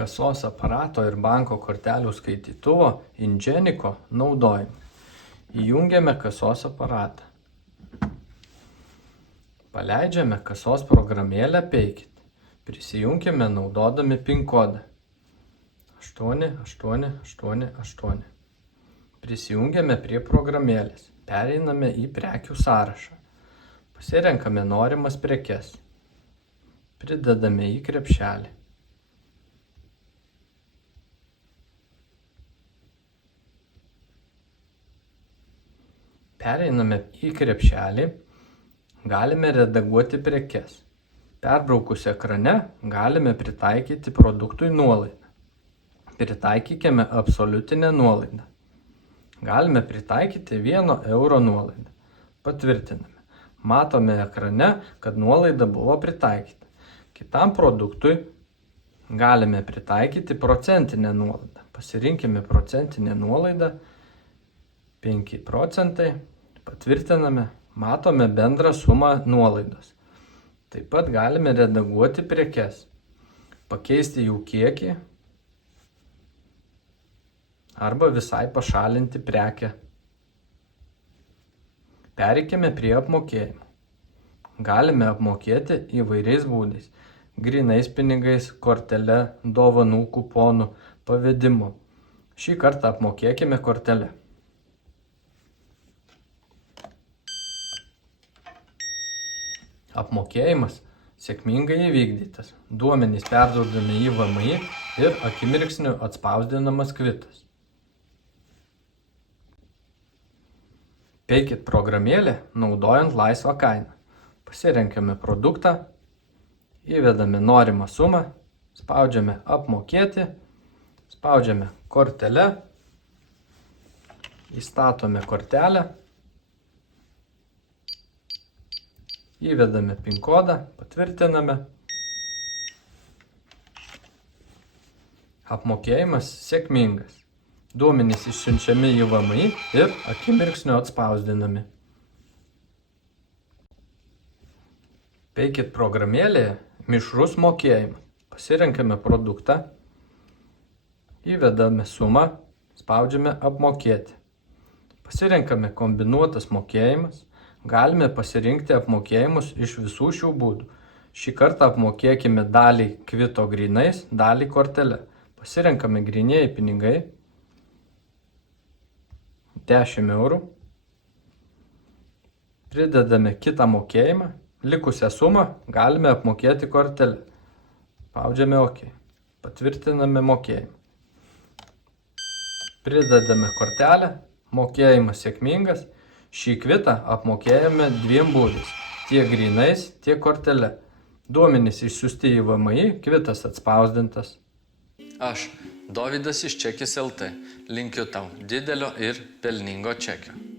Kasos aparato ir banko kortelių skaitytuvo Ingenico naudojimą. Įjungiame kasos aparatą. Paleidžiame kasos programėlę Peikit. Prisijunkime naudodami PIN kodą 8888. Prisijungiame prie programėlės. Pereiname į prekių sąrašą. Pasirenkame norimas prekes. Pridedame į krepšelį. Pereiname į krepšelį. Galime redaguoti prekes. Perbraukus ekrane galime pritaikyti produktui nuolaidą. Pritaikykime absoliutinę nuolaidą. Galime pritaikyti 1 euro nuolaidą. Patvirtiname. Matome ekrane, kad nuolaida buvo pritaikyta. Kitam produktui galime pritaikyti procentinę nuolaidą. Pasirinkime procentinę nuolaidą 5 procentai. Patvirtiname. Matome bendrą sumą nuolaidos. Taip pat galime redaguoti prekes. Pakeisti jų kiekį arba visai pašalinti prekę. Pereikime prie apmokėjimo. Galime apmokėti įvairiais būdais. Grynais pinigais, kortele, dovanų kuponu, pavedimu. Šį kartą apmokėkime kortele. Apmokėjimas sėkmingai įvykdytas. Duomenys perduodami į VMI ir akimirksniu atspausdinamas kvitas. Peikit programėlę naudojant laisvą kainą. Pasirenkame produktą, įvedame norimą sumą, spaudžiame apmokėti, spaudžiame kortelę, įstatome kortelę, įvedame PIN kodą, patvirtiname. Apmokėjimas sėkmingas. Duomenys išsiunčiami į VMI ir akimirksniu atspausdinami. Peikit programėlėje mišrus mokėjimas. Pasirenkame produktą, įvedame sumą, spaudžiame apmokėti. Pasirenkame kombinuotas mokėjimas. Galime pasirinkti apmokėjimus iš visų šių būdų. Šį kartą apmokėkime dalį kvito grynais, dalį kortele. Pasirenkame grynieji pinigai 10 eurų. Pridedame kitą mokėjimą. Likusią sumą galime apmokėti kortele. Spaudžiame OK. Patvirtiname mokėjimą. Pridedame kortelę. Mokėjimas sėkmingas. Šį kvitą apmokėjome 2 būdais. Tiek grynais, tiek kortele. Duomenys išsiųsti į VMI, kvitas atspausdintas. Aš, Dovydas iš Čekis LT, linkiu tau didelio ir pelningo čekio.